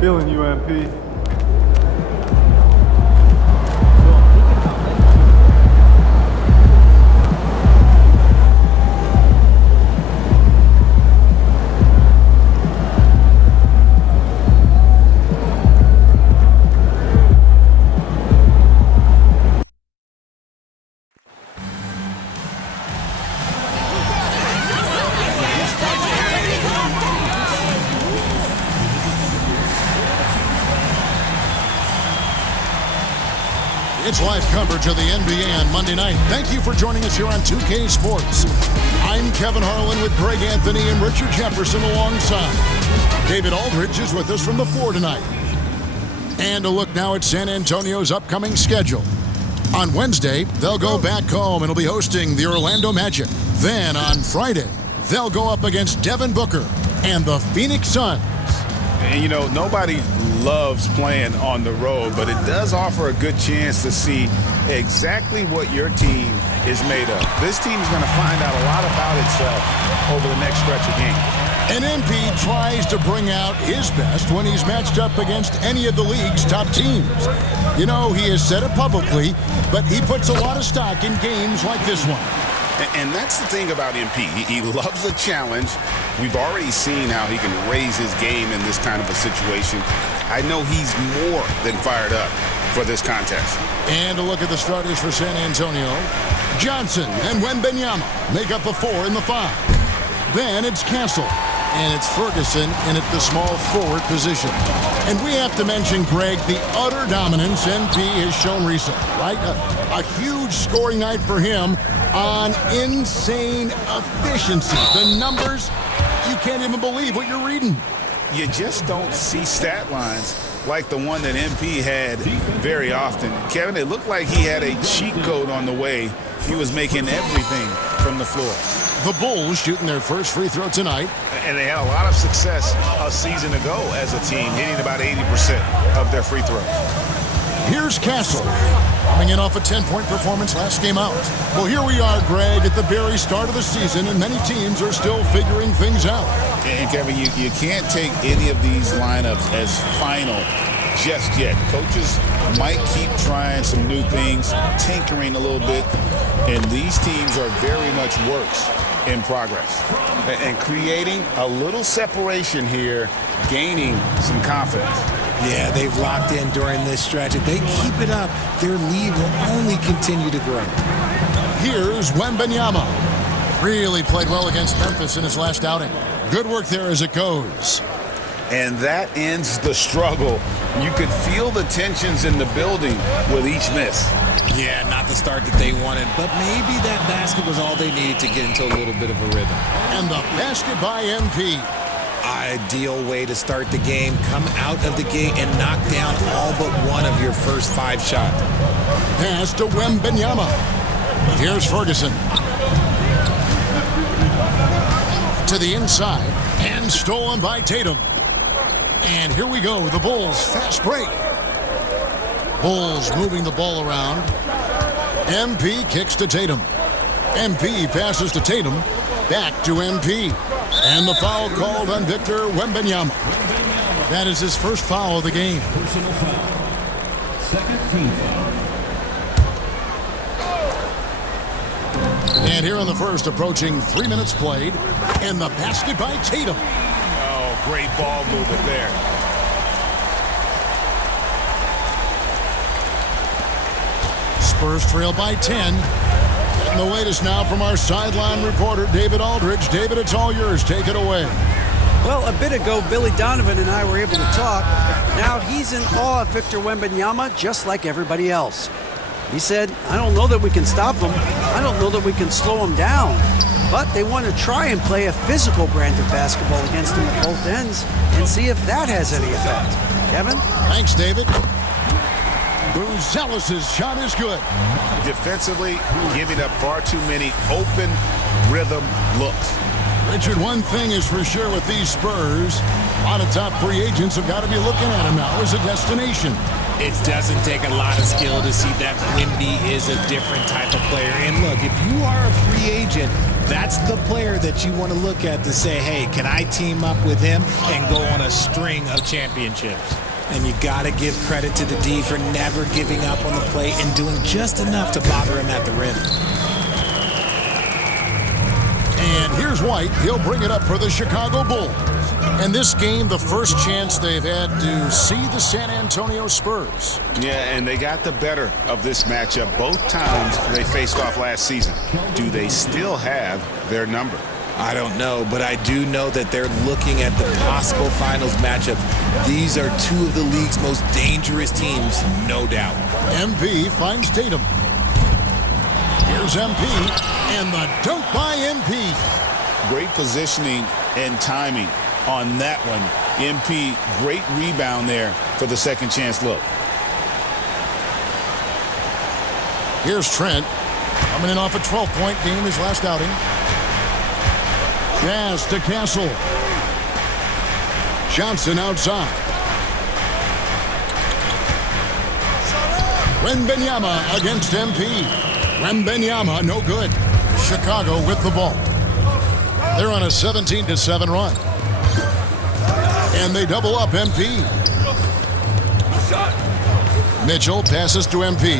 Feeling you, MP. It's live coverage of the NBA on Monday night. Thank you for joining us here on 2K Sports. I'm Kevin Harlan with Greg Anthony and Richard Jefferson alongside. David Aldridge is with us from the floor tonight. And a look now at San Antonio's upcoming schedule. On Wednesday, they'll go back home and will be hosting the Orlando Magic. Then on Friday, they'll go up against Devin Booker and the Phoenix Suns. And, you know, nobody loves playing on the road, but it does offer a good chance to see exactly what your team is made of. This team is going to find out a lot about itself over the next stretch of games. And MP tries to bring out his best when he's matched up against any of the league's top teams. You know, he has said it publicly, but he puts a lot of stock in games like this one. And that's the thing about MP. He loves a challenge. We've already seen how he can raise his game in this kind of a situation. I know he's more than fired up for this contest. And a look at the starters for San Antonio. Johnson and Wembanyama make up the 4 and the 5. Then it's Castle. And it's Ferguson in at the small forward position. And we have to mention, Greg, the utter dominance MP has shown recently, right? A huge scoring night for him on insane efficiency. The numbers, you can't even believe what you're reading. You just don't see stat lines like the one that MP had very often. Kevin, it looked like he had a cheat code on the way. He was making everything from the floor. The Bulls shooting their first free throw tonight. And they had a lot of success a season ago as a team, hitting about 80% of their free throws. Here's Castle, coming in off a 10-point performance last game out. Well, here we are, Greg, at the very start of the season, and many teams are still figuring things out. And, Kevin, you can't take any of these lineups as final just yet. Coaches might keep trying some new things, tinkering a little bit, and these teams are very much works in progress. And creating a little separation here, gaining some confidence. Yeah, they've locked in during this stretch. If they keep it up, their lead will only continue to grow. Here's Wembanyama. Really played well against Memphis in his last outing. Good work there as it goes. And that ends the struggle. You could feel the tensions in the building with each miss. Yeah, not the start that they wanted, but maybe that basket was all they needed to get into a little bit of a rhythm. And the basket by MP. Ideal way to start the game. Come out of the gate and knock down all but one of your first 5 shots. Pass to Wembanyama. Here's Ferguson. To the inside and stolen by Tatum. And here we go, the Bulls fast break. Bulls moving the ball around. MP kicks to Tatum. MP passes to Tatum. Back to MP. And the foul called on Victor Wembanyama. That is his first foul of the game. Personal foul. Second team foul. And here in the first, approaching 3 minutes played. And the basket by Tatum. Oh, great ball movement there. Spurs trail by 10. And the latest now from our sideline reporter, David Aldridge. David, it's all yours. Take it away. Well, a bit ago, Billy Donovan and I were able to talk. Now he's in awe of Victor Wembanyama, just like everybody else. He said, I don't know that we can stop him. I don't know that we can slow him down. But they want to try and play a physical brand of basketball against him at both ends and see if that has any effect. Kevin? Thanks, David. Buzelis' shot is good. Defensively, giving up far too many open rhythm looks. Richard, one thing is for sure with these Spurs, a lot of top free agents have got to be looking at him now as a destination. It doesn't take a lot of skill to see that Wemby is a different type of player. And look, if you are a free agent, That's the player that you want to look at to say, hey, can I team up with him and go on a string of championships? And you got to give credit to the D for never giving up on the play and doing just enough to bother him at the rim. And here's White. He'll bring it up for the Chicago Bulls. And this game, the first chance they've had to see the San Antonio Spurs. Yeah, and they got the better of this matchup both times they faced off last season. Do they still have their number? I don't know, but I do know that they're looking at the possible finals matchup. These are two of the league's most dangerous teams, no doubt. MP finds Tatum. Here's MP, and the dunk by MP. Great positioning and timing on that one. MP, great rebound there for the second chance look. Here's Trent, coming in off a 12-point game his last outing. Pass to Castle. Johnson outside. Wembanyama against MP. Wembanyama, no good. Chicago with the ball. They're on a 17-7 run. And they double up MP. Mitchell passes to MP.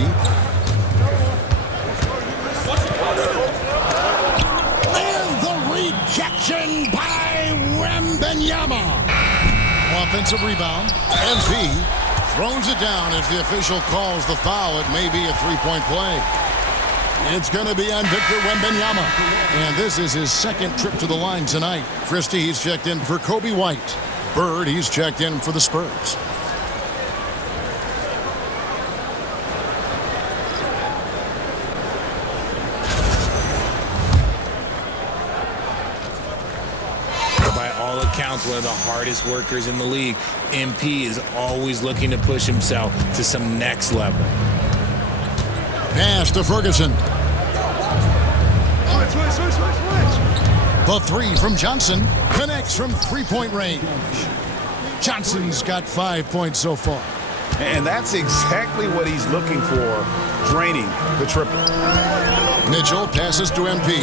And the rejection by Wembanyama. Offensive rebound. MP throws it down as the official calls the foul. It may be a three-point play. It's going to be on Victor Wembanyama. And this is his second trip to the line tonight. Christie, he's checked in for Kobe White. Bird, he's checked in for the Spurs. By all accounts, one of the hardest workers in the league. MP is always looking to push himself to some next level. Pass to Ferguson. Switch. The three from Johnson connects from three-point range. Johnson's got 5 points so far. And that's exactly what he's looking for, draining the triple. Mitchell passes to MP.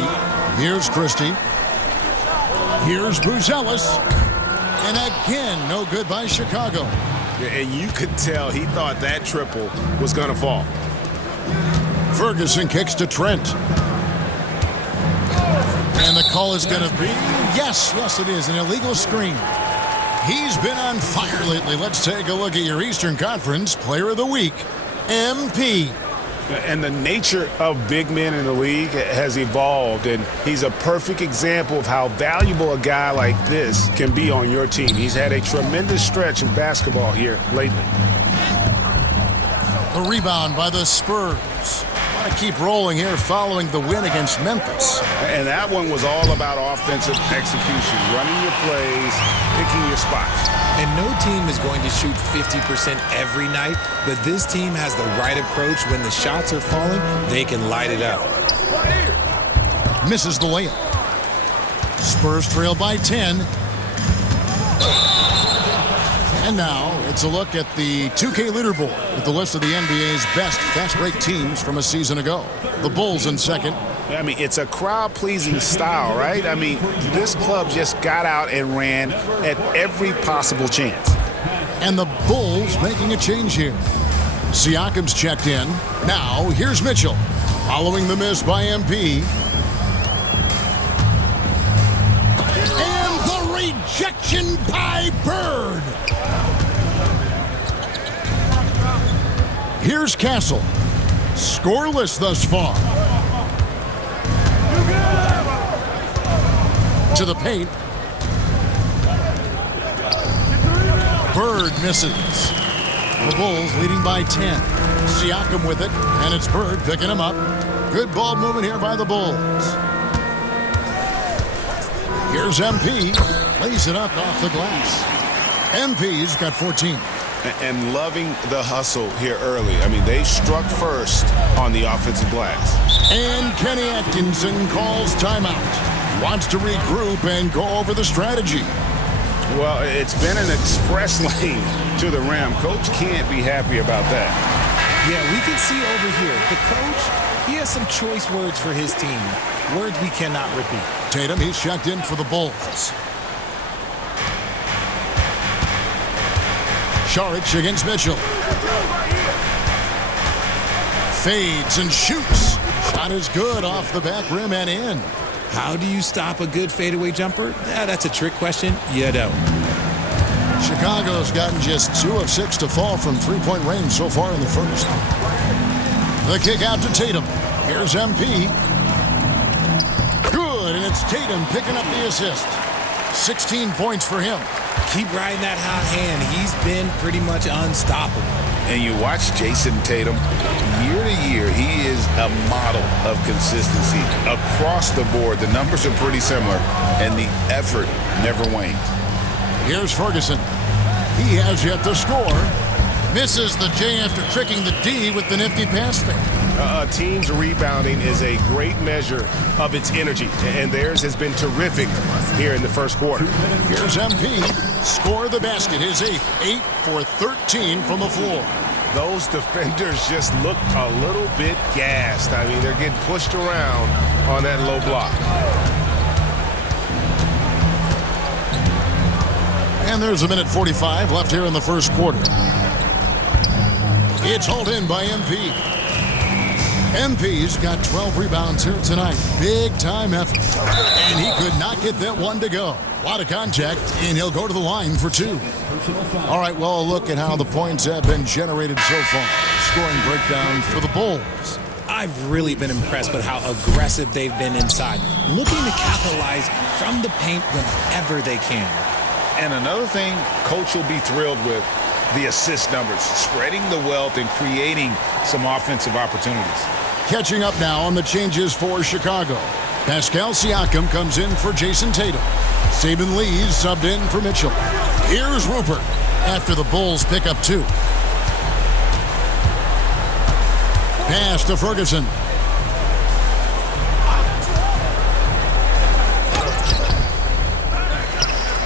Here's Christie. Here's Buzelis. And again, no good by Chicago. And you could tell he thought that triple was going to fall. Ferguson kicks to Trent. And the call is going to be, yes, it is, an illegal screen. He's been on fire lately. Let's take a look at your Eastern Conference Player of the Week, MP. And the nature of big men in the league has evolved, and he's a perfect example of how valuable a guy like this can be on your team. He's had a tremendous stretch of basketball here lately. The rebound by the Spurs. Want to keep rolling here following the win against Memphis. And that one was all about offensive execution, running your plays, picking your spots. And no team is going to shoot 50% every night, but this team has the right approach. When the shots are falling, they can light it up. Misses the layup. Spurs trail by 10. And now it's a look at the 2K leaderboard with the list of the NBA's best fast break teams from a season ago. The Bulls in second. I mean, it's a crowd-pleasing style, right? I mean, this club just got out and ran at every possible chance. And the Bulls making a change here. Siakam's checked in. Now, here's Mitchell. Following the miss by MP. And the rejection by Bird. Here's Castle. Scoreless thus far. To the paint. Bird misses. The Bulls leading by 10. Siakam with it, and it's Bird picking him up. Good ball movement here by the Bulls. Here's MP. Lays it up off the glass. MP's got 14. And loving the hustle here early. I mean, they struck first on the offensive glass. And Kenny Atkinson calls timeout. Wants to regroup and go over the strategy. Well, it's been an express lane to the rim. Coach can't be happy about that. Yeah, we can see over here, the coach, he has some choice words for his team. Words we cannot repeat. Tatum, he's checked in for the Bulls. Saric against Mitchell. Fades and shoots. Shot is good off the back rim and in. How do you stop a good fadeaway jumper? That's a trick question. You don't. Chicago's gotten just 2 of 6 to fall from three-point range so far in the first. The kick out to Tatum. Here's MP. Good, and it's Tatum picking up the assist. 16 points for him. Keep riding that hot hand. He's been pretty much unstoppable. And you watch Jayson Tatum, year to year, he is a model of consistency. Across the board, the numbers are pretty similar, and the effort never wanes. Here's Ferguson. He has yet to score. Misses the J after tricking the D with the nifty pass fake. A team's rebounding is a great measure of its energy, and theirs has been terrific here in the first quarter. Here's MP. Score the basket, his 8th. 8 for 13 from the floor. Those defenders just look a little bit gassed. I mean, they're getting pushed around on that low block. And there's a minute 45 left here in the first quarter. It's hauled in by MP. MP's got 12 rebounds here tonight. Big time effort. And he could not get that one to go. A lot of contact, and he'll go to the line for 2. All right, well, a look at how the points have been generated so far. Scoring breakdown for the Bulls. I've really been impressed with how aggressive they've been inside, looking to capitalize from the paint whenever they can. And another thing coach will be thrilled with, the assist numbers, spreading the wealth and creating some offensive opportunities. Catching up now on the changes for Chicago. Pascal Siakam comes in for Jayson Tatum. Saban Lee's subbed in for Mitchell. Here's Rupert after the Bulls pick up 2. Pass to Ferguson.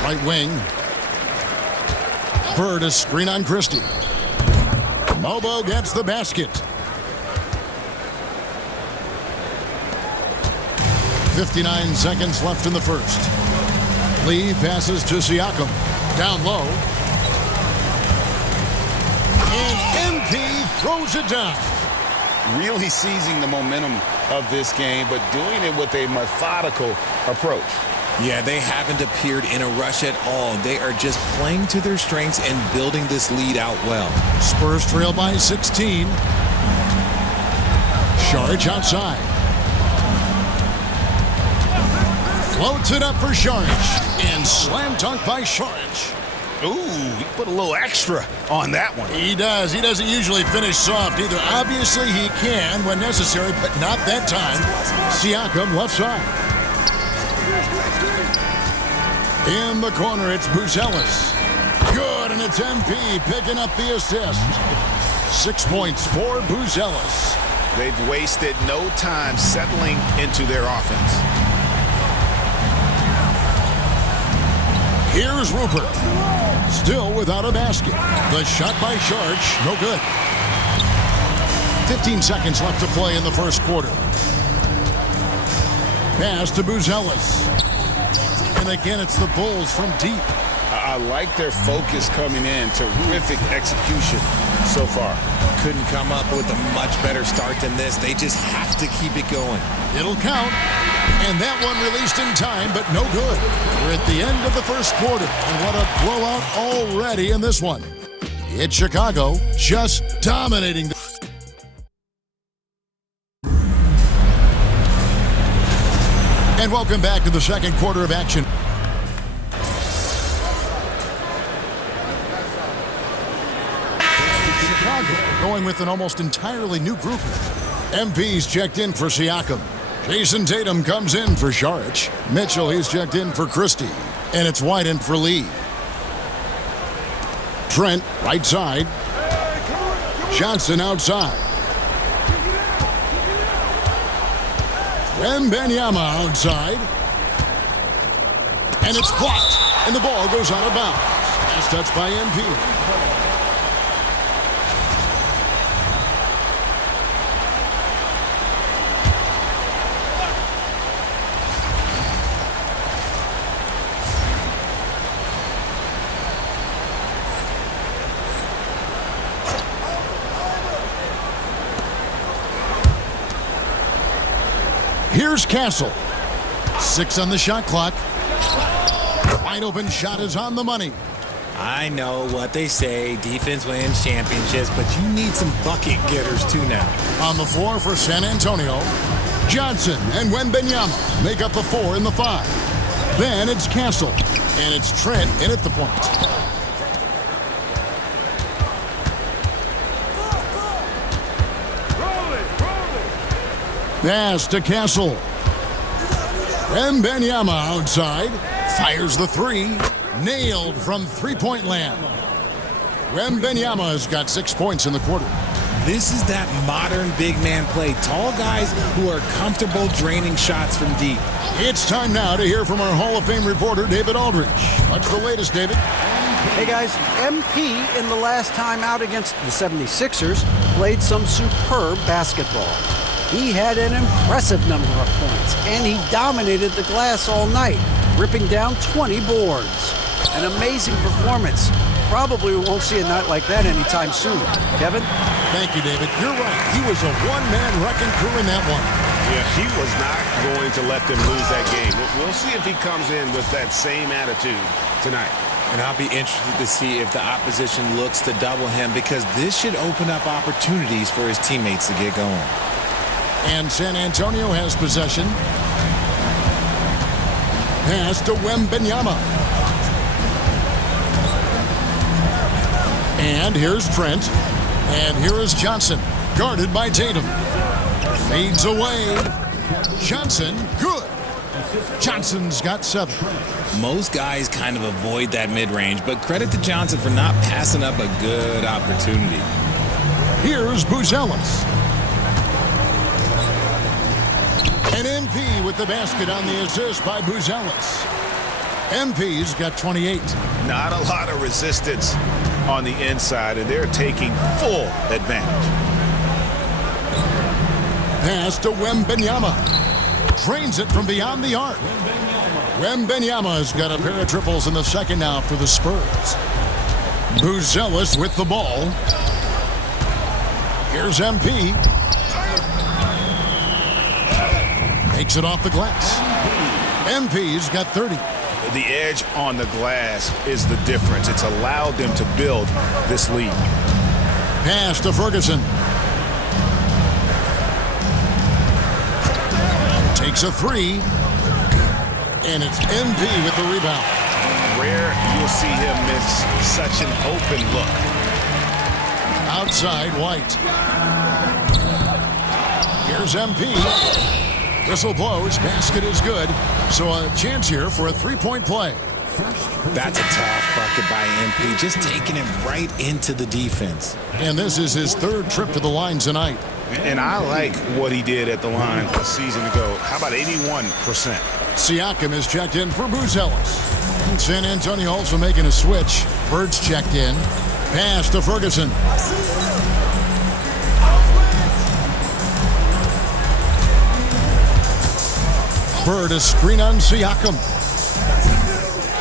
Right wing. Bird a screen on Christie. Mobo gets the basket. 59 seconds left in the first. Lee passes to Siakam. Down low. And MP throws it down. Really seizing the momentum of this game, but doing it with a methodical approach. Yeah, they haven't appeared in a rush at all. They are just playing to their strengths and building this lead out well. Spurs trail by 16. Saric outside. Floats it up for Saric. And slam dunk by Saric. Ooh, he put a little extra on that one. He does. He doesn't usually finish soft either. Obviously, he can when necessary, but not that time. Siakam left side. In the corner, it's Buzelis. Good, and it's MP picking up the assist. 6 points for Buzelis. They've wasted no time settling into their offense. Here's Rupert. Still without a basket. The shot by Saric, no good. 15 seconds left to play in the first quarter. Pass to Buzelis. And again, it's the Bulls from deep. I like their focus coming in. Terrific execution so far. Couldn't come up with a much better start than this. They just have to keep it going. It'll count. And that one released in time, but no good. We're at the end of the first quarter. And what a blowout already in this one. It's Chicago just dominating the... And welcome back to the second quarter of action. Chicago going with an almost entirely new group. MP's checked in for Siakam. Jayson Tatum comes in for Saric. Mitchell, he's checked in for Christie. And it's White in for Lee. Trent, right side. Johnson outside. Wembanyama outside. And it's blocked. And the ball goes out of bounds. Last touch by MP. Here's Castle. 6 on the shot clock. Wide open shot is on the money. I know what they say, defense wins championships, but you need some bucket getters too now. On the floor for San Antonio, Johnson and Wembanyama make up the 4 and the 5. Then it's Castle, and it's Trent in at the point. Pass to Castle. Wembanyama outside, fires the 3. Nailed from three-point land. Wembanyama's got 6 points in the quarter. This is that modern big man play. Tall guys who are comfortable draining shots from deep. It's time now to hear from our Hall of Fame reporter, David Aldridge. What's the latest, David? Hey guys, MP in the last time out against the 76ers played some superb basketball. He had an impressive number of points, and he dominated the glass all night, ripping down 20 boards. An amazing performance. Probably we won't see a night like that anytime soon. Kevin? Thank you, David. You're right. He was a one-man wrecking crew in that one. Yeah, he was not going to let them lose that game. We'll see if he comes in with that same attitude tonight. And I'll be interested to see if the opposition looks to double him, because this should open up opportunities for his teammates to get going. And San Antonio has possession. Pass to Wembanyama. And here's Trent. And here is Johnson, guarded by Tatum. Fades away. Johnson, good. Johnson's got 7. Most guys kind of avoid that mid-range, but credit to Johnson for not passing up a good opportunity. Here's Buzelis. And MP with the basket on the assist by Buzelis. MP's got 28. Not a lot of resistance on the inside, and they're taking full advantage. Pass to Wembanyama. Drains it from beyond the arc. Wembanyama's got a pair of triples in the second now for the Spurs. Buzelis with the ball. Here's MP. Takes it off the glass. MP's got 30. The edge on the glass is the difference. It's allowed them to build this lead. Pass to Ferguson. Takes a 3. And it's MP with the rebound. Rare you'll see him miss such an open look. Outside White. Here's MP. Whistle blows, basket is good. So a chance here for a 3-point play. That's a tough bucket by MP, just taking it right into the defense. And this is his 3rd trip to the line tonight. And I like what he did at the line a season ago. How about 81%? Siakam is checked in for Buzelis. And San Antonio also making a switch. Bird's checked in. Pass to Ferguson. Bird a screen on Siakam.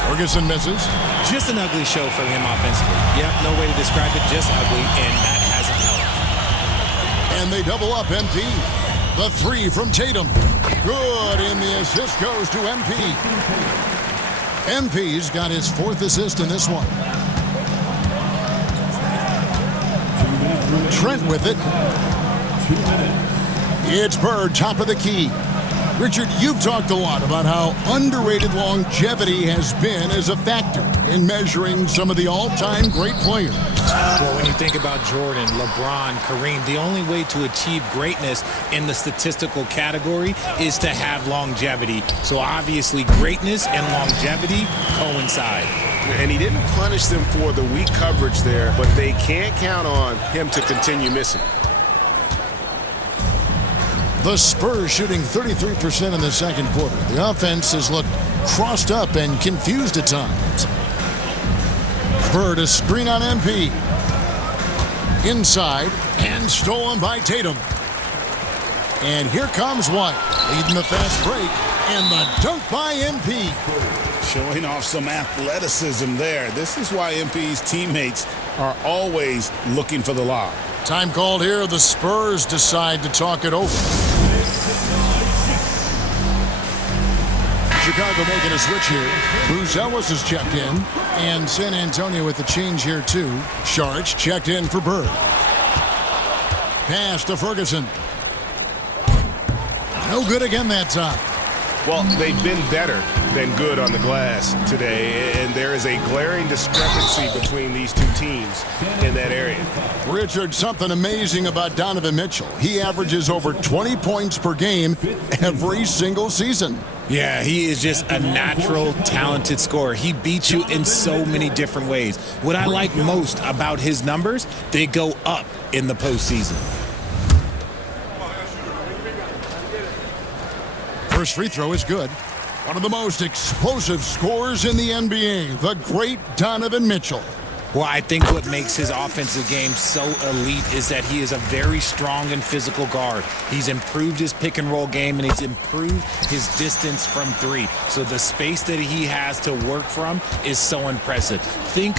Ferguson misses. Just an ugly show for him offensively. Yep, no way to describe it, just ugly, and that hasn't helped. And they double up MP. The 3 from Tatum. Good, and the assist goes to MP. MP's got his 4th assist in this one. Trent with it. It's Bird, top of the key. Richard, you've talked a lot about how underrated longevity has been as a factor in measuring some of the all-time great players. Well, when you think about Jordan, LeBron, Kareem, the only way to achieve greatness in the statistical category is to have longevity. So obviously greatness and longevity coincide. And he didn't punish them for the weak coverage there, but they can't count on him to continue missing. The Spurs shooting 33% in the second quarter. The offense has looked crossed up and confused at times. Bird a screen on MP. Inside and stolen by Tatum. And here comes White, leading the fast break, and the dunk by MP. Showing off some athleticism there. This is why MP's teammates are always looking for the lob. Time called here. The Spurs decide to talk it over. Chicago making a switch here. Buzelis is checked in. And San Antonio with the change here, too. Sharch checked in for Bird. Pass to Ferguson. No good again that time. Well, they've been better than good on the glass today, and there is a glaring discrepancy between these two teams in that area. Richard, something amazing about Donovan Mitchell. He averages over 20 points per game every single season. Yeah, he is just a natural, talented scorer. He beats you in so many different ways. What I like most about his numbers, they go up in the postseason. First free throw is good. One of the most explosive scorers in the NBA, the great Donovan Mitchell. Well, I think what makes his offensive game so elite is that he is a very strong and physical guard. He's improved his pick-and-roll game, and he's improved his distance from three. So the space that he has to work from is so impressive. Think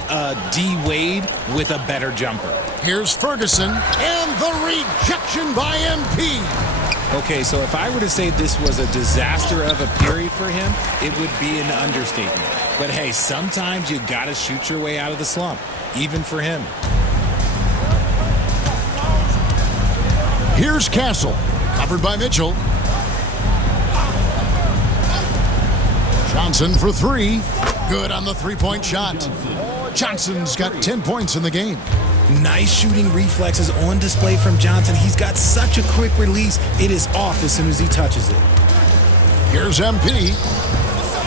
D. Wade with a better jumper. Here's Ferguson, and the rejection by MP. Okay, so if I were to say this was a disaster of a period for him, it would be an understatement. But hey, sometimes you gotta shoot your way out of the slump, even for him. Here's Castle, covered by Mitchell. Johnson for three. Good on the three-point shot. Johnson's got 10 points in the game. Nice shooting reflexes on display from Johnson. He's got such a quick release. It is off as soon as he touches it. Here's MP.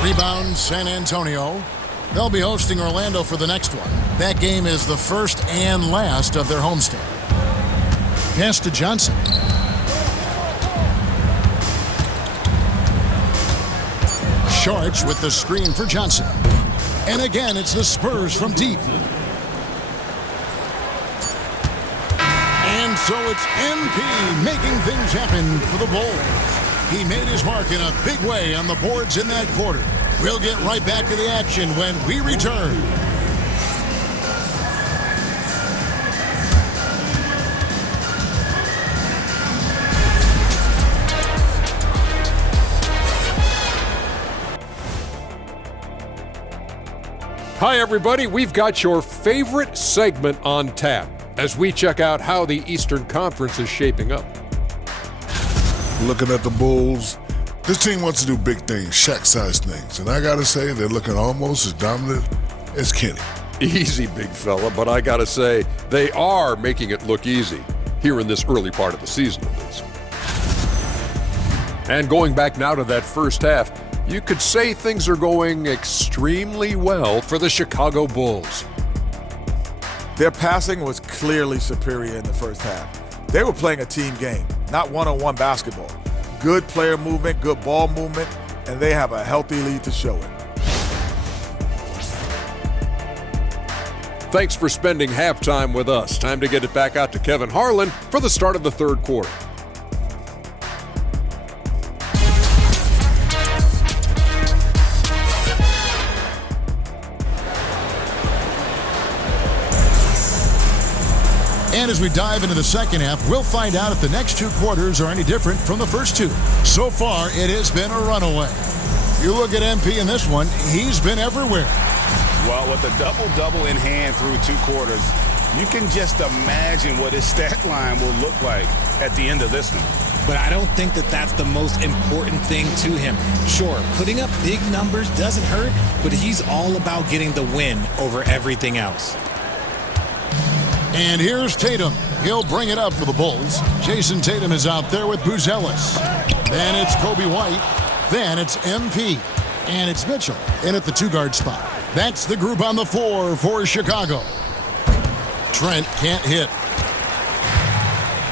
Rebound San Antonio. They'll be hosting Orlando for the next one. That game is the first and last of their homestand. Pass to Johnson. Sharch with the screen for Johnson. And again, it's the Spurs from deep. And so it's MP making things happen for the Bulls. He made his mark in a big way on the boards in that quarter. We'll get right back to the action when we return. Hi, everybody. We've got your favorite segment on tap as we check out how the Eastern Conference is shaping up. Looking at the Bulls, this team wants to do big things, Shaq-sized things. And I got to say, they're looking almost as dominant as Kenny. Easy, big fella, but I got to say, they are making it look easy here in this early part of the season, at least. And going back now to that first half, you could say things are going extremely well for the Chicago Bulls. Their passing was clearly superior in the first half. They were playing a team game, not one-on-one basketball. Good player movement, good ball movement, and they have a healthy lead to show it. Thanks for spending halftime with us. Time to get it back out to Kevin Harlan for the start of the third quarter. And as we dive into the second half, we'll find out if the next two quarters are any different from the first two. So far, it has been a runaway. You look at MP in this one, he's been everywhere. Well, with a double-double in hand through two quarters, you can just imagine what his stat line will look like at the end of this one. But I don't think that that's the most important thing to him. Sure, putting up big numbers doesn't hurt, but he's all about getting the win over everything else. And here's Tatum. He'll bring it up for the Bulls. Jayson Tatum is out there with Buzelis. Then it's Kobe White. Then it's MP. And it's Mitchell in at the two-guard spot. That's the group on the floor for Chicago. Trent can't hit.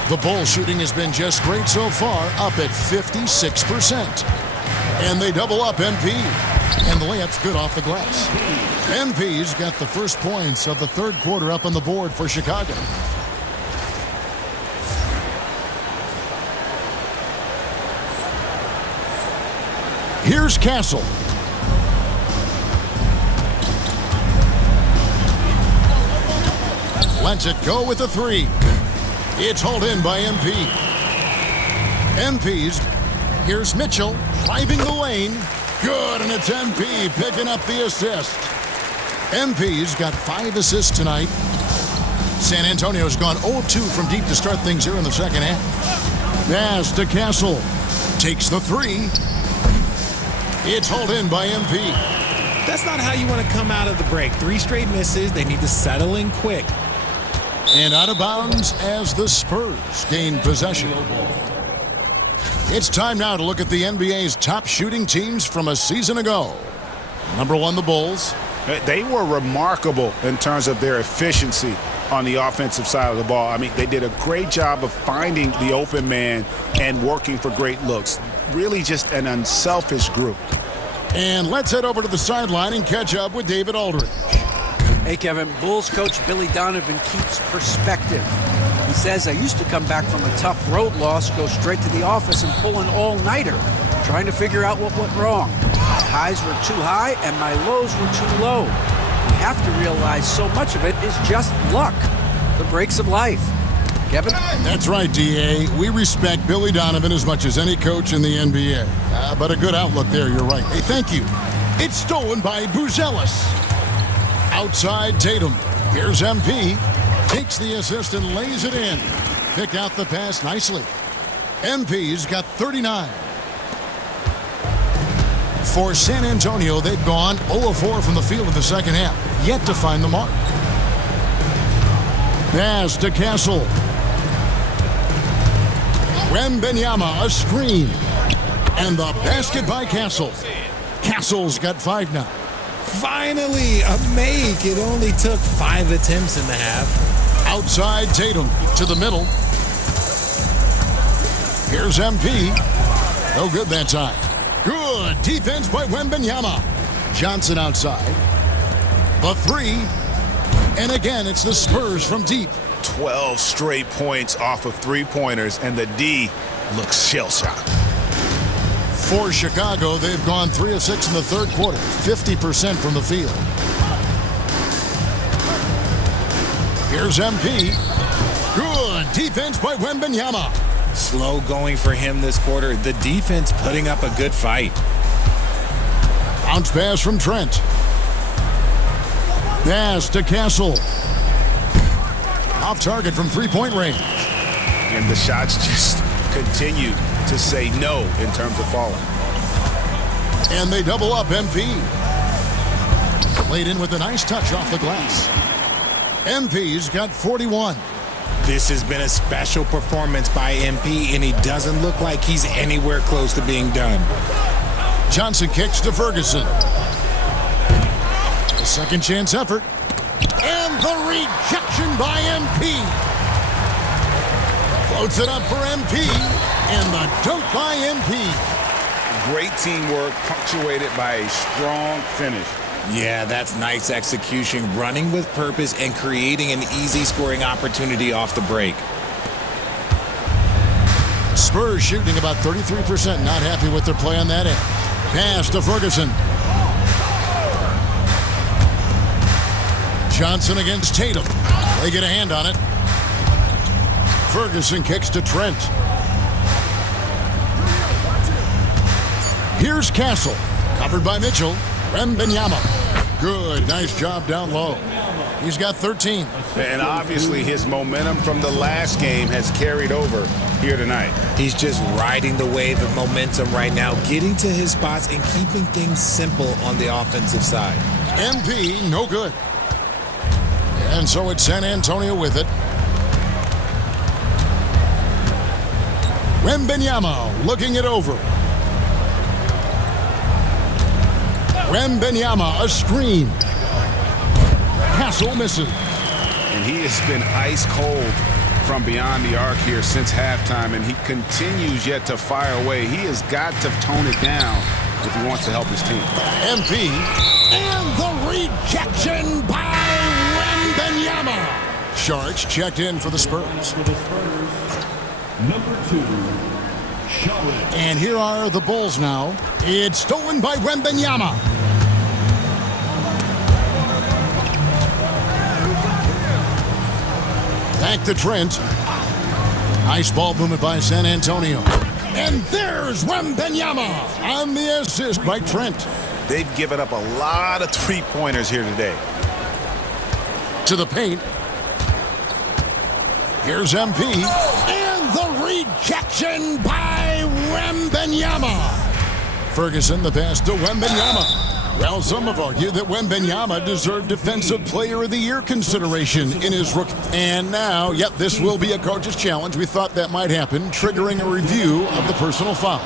The Bulls shooting has been just great so far, up at 56%. And they double up MP. And the layup's good off the glass. MP's got the first points of the third quarter up on the board for Chicago. Here's Castle. Lets it go with the three. It's hauled in by MP. MP's. Here's Mitchell driving the lane. Good, and it's MP picking up the assist. MP's got 5 assists tonight. San Antonio's gone 0 of 2 from deep to start things here in the second half. Pass to Castle. Takes the 3. It's hauled in by MP. That's not how you want to come out of the break. 3 straight misses. They need to settle in quick. And out of bounds as the Spurs gain possession. It's time now to look at the NBA's top shooting teams from a season ago. Number 1, the Bulls. They were remarkable in terms of their efficiency on the offensive side of the ball. I mean, they did a great job of finding the open man and working for great looks. Really just an unselfish group. And let's head over to the sideline and catch up with David Aldridge. Hey, Kevin, Bulls coach Billy Donovan keeps perspective. He says, I used to come back from a tough road loss, go straight to the office and pull an all-nighter, trying to figure out what went wrong. My highs were too high and my lows were too low. We have to realize so much of it is just luck, the breaks of life. Kevin? That's right, D.A. We respect Billy Donovan as much as any coach in the NBA. But a good outlook there, you're right. Hey, thank you. It's stolen by Buzelis. Outside Tatum. Here's MP. Takes the assist and lays it in. Picked out the pass nicely. MP's got 39. For San Antonio, they've gone 0 of 4 from the field in the second half. Yet to find the mark. Pass to Castle. Wembanyama, a screen. And the basket by Castle. Castle's got 5 now. Finally, a make. It only took 5 attempts in the half. Outside Tatum to the middle. Here's MP. No good that time. Good defense by Wembanyama. Johnson outside. The 3. And again, it's the Spurs from deep. 12 straight points off of 3-pointers, and the D looks shell-shocked. For Chicago, they've gone 3 of 6 in the third quarter, 50% from the field. Here's MP. Good defense by Wembanyama. Slow going for him this quarter. The defense putting up a good fight. Bounce pass from Trent. Pass to Castle. Off target from 3-point range. And the shots just continue to say no in terms of falling. And they double up MP. Laid in with a nice touch off the glass. MP's got 41. This has been a special performance by MP, and he doesn't look like he's anywhere close to being done. Johnson kicks to Ferguson. A second chance effort. And the rejection by MP. Floats it up for MP. And the dunk by MP. Great teamwork punctuated by a strong finish. Yeah, that's nice execution, running with purpose and creating an easy scoring opportunity off the break. Spurs shooting about 33%, not happy with their play on that end. Pass to Ferguson. Johnson against Tatum. They get a hand on it. Ferguson kicks to Trent. Here's Castle. Covered by Mitchell. Wembanyama. Good. Nice job down low. He's got 13. And obviously his momentum from the last game has carried over here tonight. He's just riding the wave of momentum right now, getting to his spots and keeping things simple on the offensive side. MP, no good. And so it's San Antonio with it. Wembanyama looking it over. Wembanyama, a screen. Castle misses. And he has been ice cold from beyond the arc here since halftime, and he continues yet to fire away. He has got to tone it down if he wants to help his team. MP. And the rejection by Wembanyama. Sharks checked in for the Spurs. Number 2, Charlotte. And here are the Bulls now. It's stolen by Wembanyama. Back to Trent. Nice ball movement by San Antonio. And there's Wembanyama on the assist by Trent. They've given up a lot of three-pointers here today. To the paint. Here's MP. And the rejection by Wembanyama. Ferguson, the pass to Wembanyama. Well, some have argued that Wembanyama deserved Defensive Player of the Year consideration in his rookie. And now, yep, this will be a coach's challenge. We thought that might happen, triggering a review of the personal foul.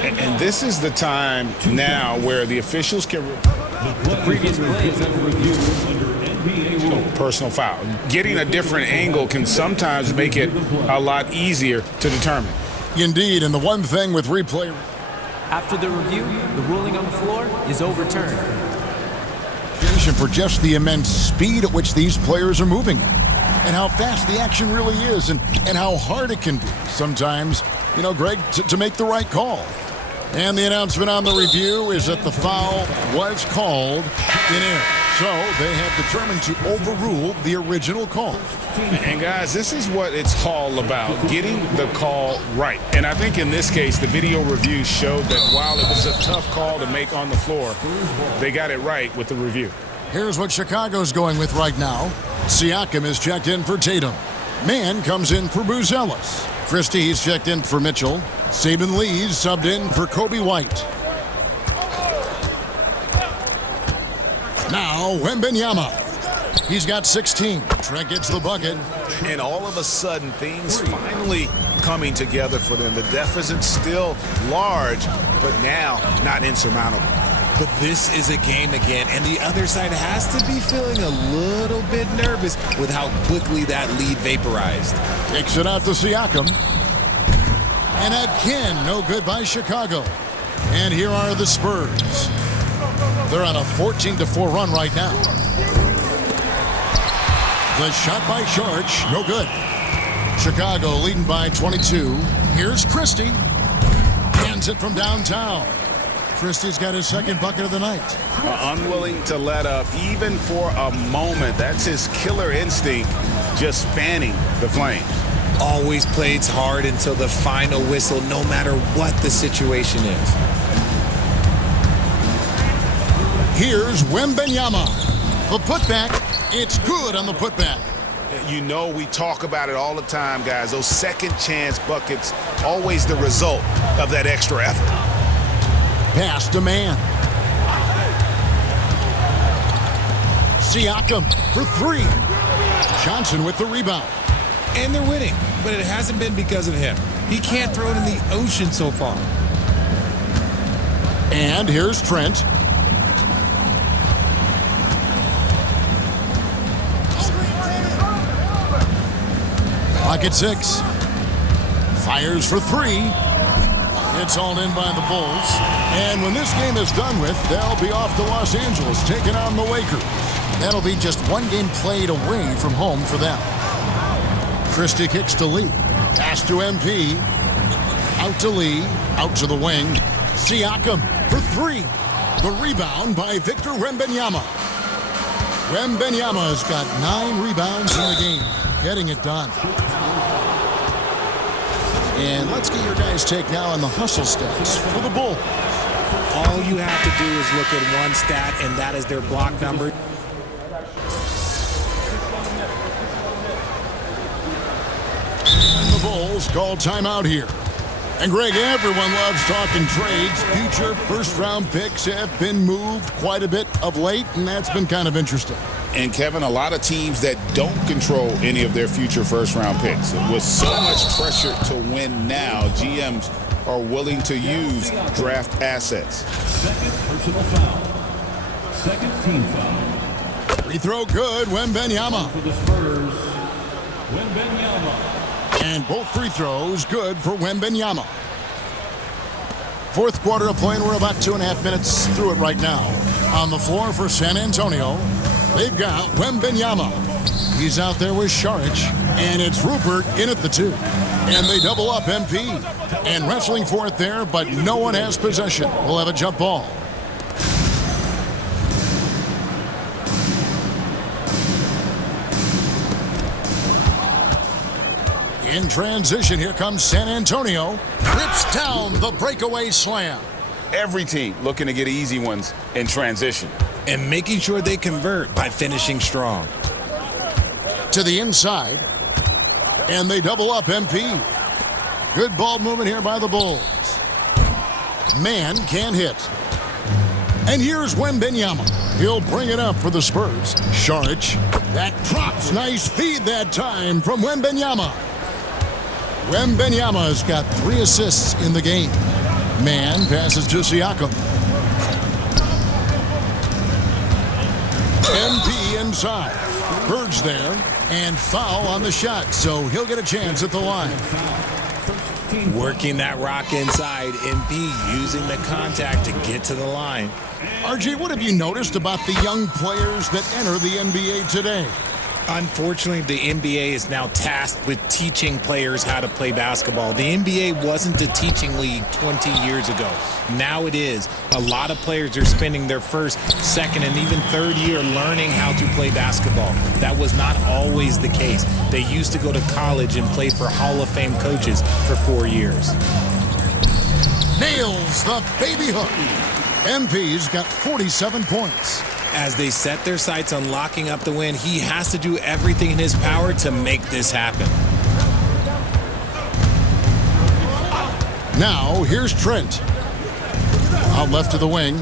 And this is the time now where the officials can... The previous play is under review under NBA rules. Personal foul. Getting a different angle can sometimes make it a lot easier to determine. Indeed, and the one thing with replay... After the review, the ruling on the floor is overturned. For just the immense speed at which these players are moving at, and how fast the action really is, and how hard it can be sometimes, you know, Greg, to make the right call. And the announcement on the review is that the foul was called in error. So they have determined to overrule the original call. And guys, this is what it's all about, getting the call right. And I think in this case, the video review showed that while it was a tough call to make on the floor, they got it right with the review. Here's what Chicago's going with right now. Siakam is checked in for Tatum. Mann comes in for Buzelis. Christie's checked in for Mitchell. Saban Lee's subbed in for Kobe White. Now, Wembanyama. He's got 16. Trent gets the bucket. And all of a sudden, things finally coming together for them. The deficit's still large, but now not insurmountable. But this is a game again, and the other side has to be feeling a little bit nervous with how quickly that lead vaporized. Takes it out to Siakam. And again, no good by Chicago. And here are the Spurs. They're on a 14-4 run right now. The shot by Sharch, no good. Chicago leading by 22. Here's Christie. Hands it from downtown. Christie's got his second bucket of the night. Unwilling to let up even for a moment. That's his killer instinct, just fanning the flames. Always plays hard until the final whistle, no matter what the situation is. Here's Wembanyama. The putback, it's good on the putback. You know, we talk about it all the time, guys. Those second chance buckets, always the result of that extra effort. Pass to Mann. Siakam for three. Johnson with the rebound. And they're winning, but it hasn't been because of him. He can't throw it in the ocean so far. And here's Trent. Clock at 6. Fires for three. It's all in by the Bulls. And when this game is done with, they'll be off to Los Angeles, taking on the Lakers. That'll be just one game played away from home for them. Christie kicks to Lee. Pass to MP. Out to Lee. Out to the wing. Siakam for three. The rebound by Victor Wembanyama. Wembanyama's got 9 rebounds in the game. Getting it done. And let's get your guys' take now on the hustle stats for the Bulls. All you have to do is look at one stat, and that is their block number. The Bulls call timeout here. And Greg, everyone loves talking trades. Future first-round picks have been moved quite a bit of late, and that's been kind of interesting. And Kevin, a lot of teams that don't control any of their future first-round picks. With so much pressure to win now, GMs are willing to use draft assets. Second personal foul. Second team foul. Free throw good, Wembanyama. For the Spurs, Wembanyama. And both free throws good for Wembanyama. Fourth quarter of play, and we're about 2.5 minutes through it right now. On the floor for San Antonio, they've got Wembanyama. He's out there with Sharch, and it's Rupert in at the 2. And they double up MP. And wrestling for it there, but no one has possession. We'll have a jump ball. In transition, here comes San Antonio. rips down the breakaway slam. Every team looking to get easy ones in transition. And making sure they convert by finishing strong. To the inside. And they double up MP. Good ball movement here by the Bulls. Man can't hit. And here's Wembanyama. He'll bring it up for the Spurs. Saric. That drops. Nice feed that time from Wembanyama. Wembanyama's got 3 assists in the game. Man passes to Siakam. MP inside. Bird's there. And foul on the shot, so he'll get a chance at the line. Working that rock inside, MP using the contact to get to the line. RJ, what have you noticed about the young players that enter the NBA today? Unfortunately, the NBA is now tasked with teaching players how to play basketball. The NBA wasn't a teaching league 20 years ago. Now it is. A lot of players are spending their first, second, and even third year learning how to play basketball. That was not always the case. They used to go to college and play for Hall of Fame coaches for 4 years. Nails the baby hook. MP's got 47 points. As they set their sights on locking up the win, he has to do everything in his power to make this happen. Now, here's Trent. Out left to the wing.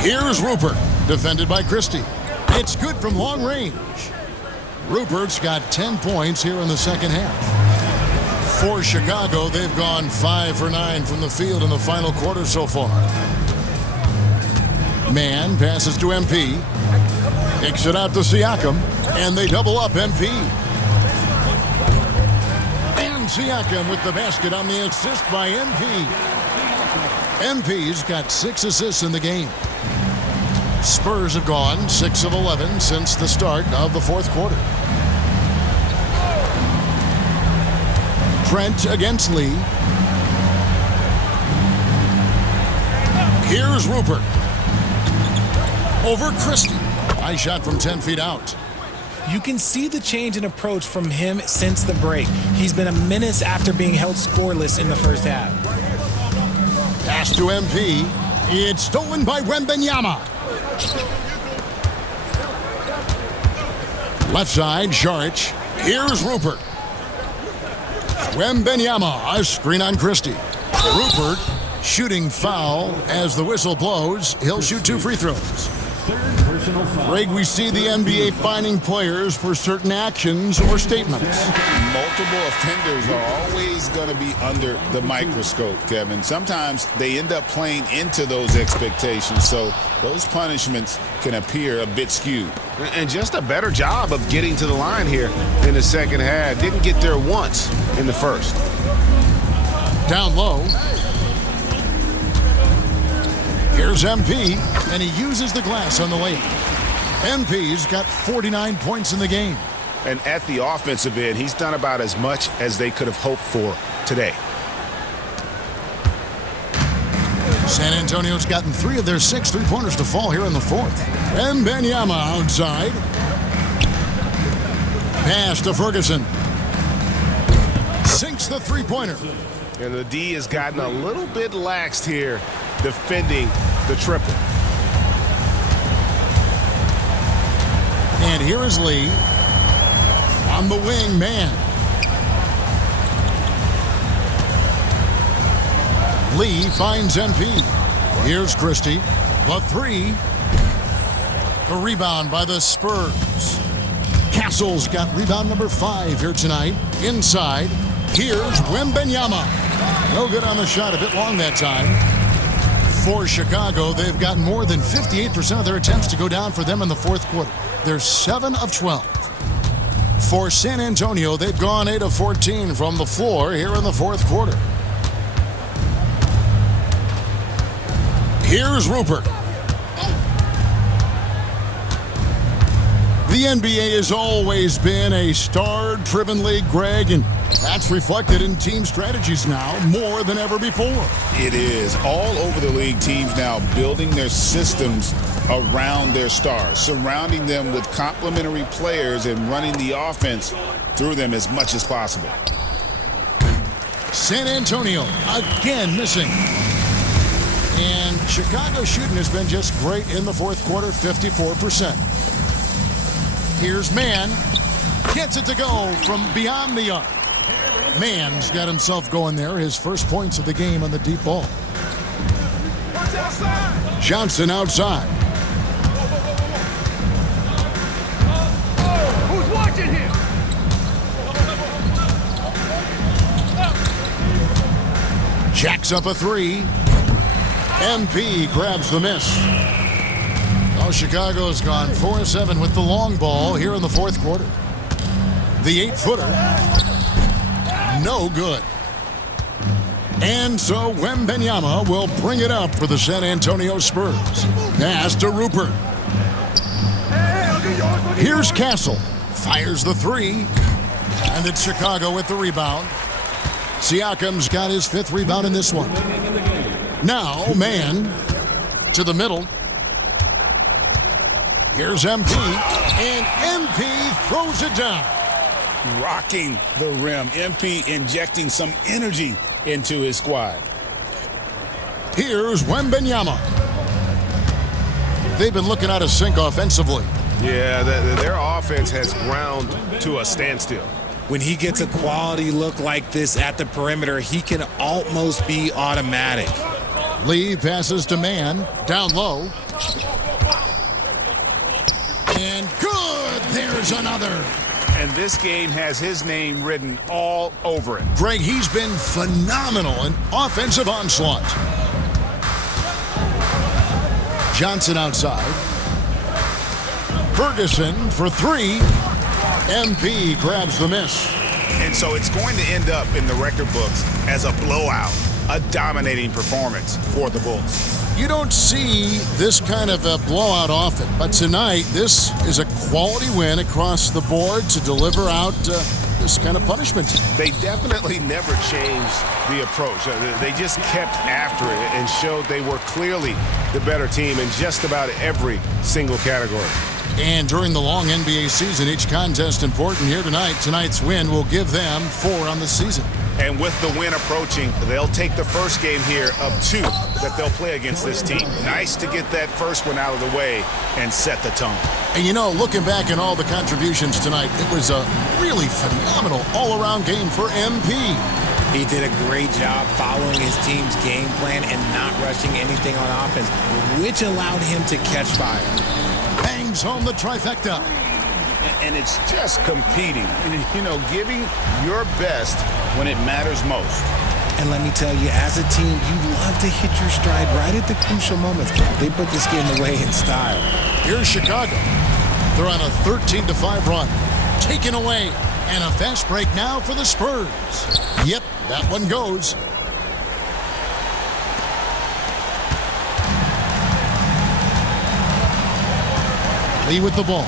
Here's Rupert, defended by Christie. It's good from long range. Rupert's got 10 points here in the second half. For Chicago, they've gone 5 for 9 from the field in the final quarter so far. Man passes to MP. Kicks it out to Siakam. And they double up MP. And Siakam with the basket on the assist by MP. MP's got 6 assists in the game. Spurs have gone 6 of 11 since the start of the fourth quarter. Trent against Lee. Here's Rupert. Over Christie. High shot from 10 feet out. You can see the change in approach from him since the break. He's been a menace after being held scoreless in the first half. Pass to MP. It's stolen by Wembanyama. Left side, Saric. Here's Rupert. Wembanyama, a screen on Christie. Rupert shooting foul as the whistle blows. He'll shoot 2 free throws. Greg, we see the NBA fining players for certain actions or statements. Multiple offenders are always going to be under the microscope, Kevin. Sometimes they end up playing into those expectations, so those punishments can appear a bit skewed. And just a better job of getting to the line here in the second half. Didn't get there once in the first. Down low. Here's MP, and he uses the glass on the layup. MP's got 49 points in the game. And at the offensive end, he's done about as much as they could have hoped for today. San Antonio's gotten 3 of their 6 3-pointers to fall here in the fourth. Wembanyama outside. Pass to Ferguson. Sinks the 3-pointer. And the D has gotten a little bit laxed here defending the triple. And here is Lee. On the wing, man. Lee finds MP. Here's Christie. The 3. The rebound by the Spurs. Castle's got rebound number 5 here tonight. Inside. Here's Wembanyama. No good on the shot. A bit long that time. For Chicago, they've got more than 58% of their attempts to go down for them in the fourth quarter. They're 7 of 12. For San Antonio, they've gone 8 of 14 from the floor here in the fourth quarter. Here's Rupert. The NBA has always been a star-driven league, Greg, and That's reflected in team strategies now more than ever before. It is. All over the league, teams now building their systems around their stars, surrounding them with complementary players and running the offense through them as much as possible. San Antonio again missing. And Chicago's shooting has been just great in the fourth quarter, 54%. Here's Mann. Gets it to go from beyond the arc. Mann's got himself going there. His first points of the game on the deep ball. Johnson outside. Who's watching him? Jacks up a three. MP grabs the miss. Oh, Chicago's gone 4-7 with the long ball here in the fourth quarter. The 8-footer. No good. And so Wembanyama will bring it up for the San Antonio Spurs. Pass to Rupert. Here's Castle. Fires the three. And it's Chicago with the rebound. Siakam's got his 5th rebound in this one. Now, Mann to the middle. Here's MP. And MP throws it down. Rocking the rim. MP injecting some energy into his squad. Here's Wembanyama. They've been looking out of sync offensively. Yeah, their offense has ground to a standstill. When he gets a quality look like this at the perimeter, he can almost be automatic. Lee passes to Mann. Down low. And good. There's another. And this game has his name written all over it. Greg, he's been phenomenal in offensive onslaught. Johnson outside. Ferguson for three. MP grabs the miss. And so it's going to end up in the record books as a blowout, a dominating performance for the Bulls. You don't see this kind of a blowout often, but tonight this is a quality win across the board to deliver out this kind of punishment. They definitely never changed the approach. They just kept after it and showed they were clearly the better team in just about every single category. And during the long NBA season, each contest important here tonight. Tonight's win will give them 4 on the season. And with the win approaching, they'll take the first game here of 2 that they'll play against this team. Nice to get that first one out of the way and set the tone. And you know, looking back at all the contributions tonight, it was a really phenomenal all-around game for MP. He did a great job following his team's game plan and not rushing anything on offense, which allowed him to catch fire. Bangs home the trifecta. And it's just competing, you know, giving your best when it matters most. And let me tell you, as a team, you love to hit your stride right at the crucial moments. They put this game away in style. Here's Chicago. They're on a 13-5 run. Taken away. And a fast break now for the Spurs. Yep, that one goes. Lee with the ball.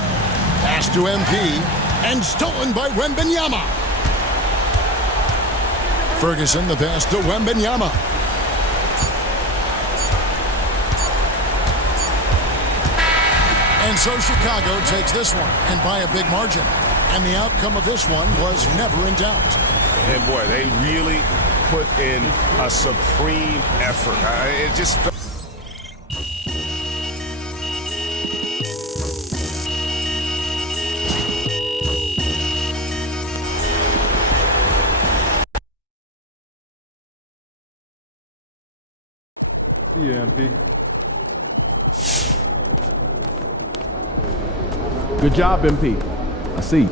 Pass to MP. And stolen by Wembanyama. Ferguson, the pass to Wembanyama. And so Chicago takes this one, and by a big margin. And the outcome of this one was never in doubt. And boy, they really put in a supreme effort. It just felt See you, MP. Good job, MP. I see.